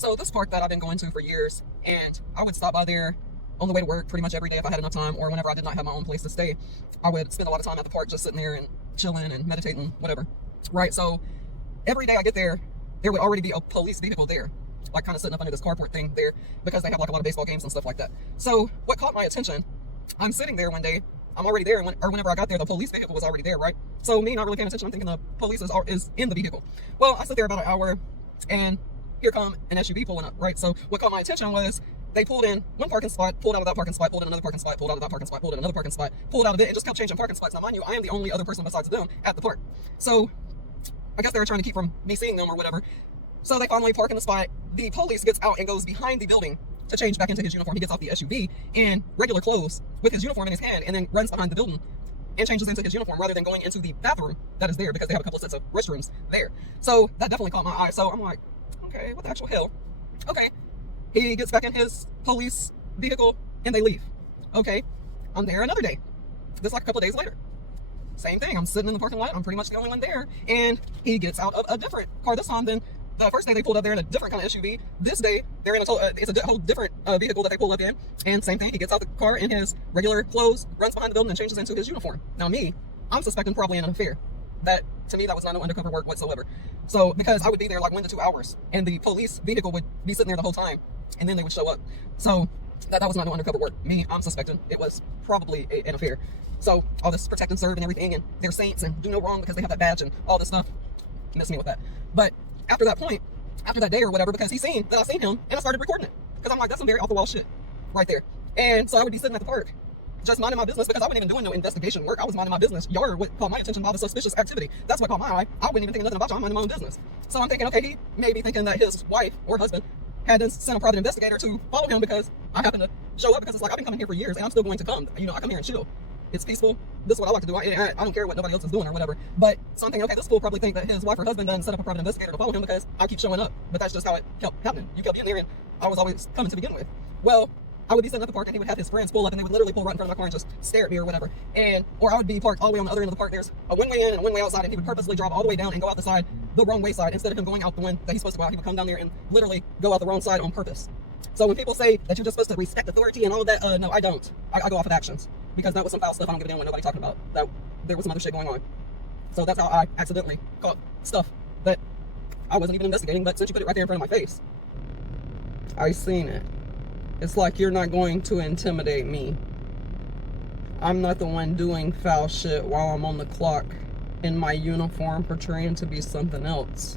So this park that I've been going to for years, and I would stop by there on the way to work pretty much every day if I had enough time, or whenever I did not have my own place to stay, I would spend a lot of time at the park just sitting there and chilling and meditating, whatever. Right. So every day I get there, there would already be a police vehicle there, like kind of sitting up under this carport thing there, because they have like a lot of baseball games and stuff like that. So what caught my attention? I'm sitting there one day. I'm already there, or whenever I got there, the police vehicle was already there, right? So me not really paying attention, I'm thinking the police is in the vehicle. Well, I sit there about an hour, and here come an SUV pulling up, right? So what caught my attention was they pulled in one parking spot, pulled out of that parking spot, pulled in another parking spot, pulled out of that parking spot, pulled in another parking spot, pulled out of it, and just kept changing parking spots. Now, mind you, I am the only other person besides them at the park. So I guess they were trying to keep from me seeing them or whatever. So they finally park in the spot. The police gets out and goes behind the building to change back into his uniform. He gets off the SUV in regular clothes with his uniform in his hand, and then runs behind the building and changes into his uniform rather than going into the bathroom that is there, because they have a couple of sets of restrooms there. So that definitely caught my eye. So I'm like, okay, what the actual hell? Okay. He gets back in his police vehicle and they leave. Okay. I'm there another day. This like a couple of days later. Same thing. I'm sitting in the parking lot. I'm pretty much the only one there. And he gets out of a different car this time than the first day they pulled up there in a different kind of SUV. This day, they're in it's a whole different vehicle that they pull up in. And same thing. He gets out the car in his regular clothes, runs behind the building, and changes into his uniform. Now me, I'm suspecting probably an affair. That, to me, that was not no undercover work whatsoever. So, because I would be there like 1 to 2 hours, and the police vehicle would be sitting there the whole time, and then they would show up. So, that was not no undercover work. Me, I'm suspecting it was probably an affair. So, all this protect and serve and everything, and they're saints and do no wrong because they have that badge and all this stuff, miss me with that. But after that point, after that day or whatever, because he seen that I seen him, and I started recording it. Because I'm like, that's some very off-the-wall shit right there. And so I would be sitting at the park, just minding my business, because I wasn't even doing no investigation work. I was minding my business. Y'all what caught my attention by the suspicious activity. That's what caught my eye. I wasn't even thinking nothing about y'all. I'm minding my own business. So I'm thinking, okay, he may be thinking that his wife or husband had sent a private investigator to follow him because I happen to show up, because it's like, I've been coming here for years and I'm still going to come. You know, I come here and chill. It's peaceful. This is what I like to do. I don't care what nobody else is doing or whatever. But so I'm thinking, okay, this fool probably think that his wife or husband done set up a private investigator to follow him because I keep showing up. But that's just how it kept happening. You kept getting there and I was always coming to begin with. Well, I would be sitting at the park and he would have his friends pull up and they would literally pull right in front of my car and just stare at me or whatever. Or I would be parked all the way on the other end of the park. There's a one-way in and a one-way outside, and he would purposely drive all the way down and go out the side, the wrong way side, instead of him going out the one that he's supposed to go out. He would come down there and literally go out the wrong side on purpose. So when people say that you're just supposed to respect authority and all of that, no, I don't. I go off of actions, because that was some foul stuff I don't give a damn what nobody talking about. That there was some other shit going on. So that's how I accidentally caught stuff that I wasn't even investigating, but since you put it right there in front of my face, I seen it. It's like you're not going to intimidate me. I'm not the one doing foul shit while I'm on the clock in my uniform portraying to be something else.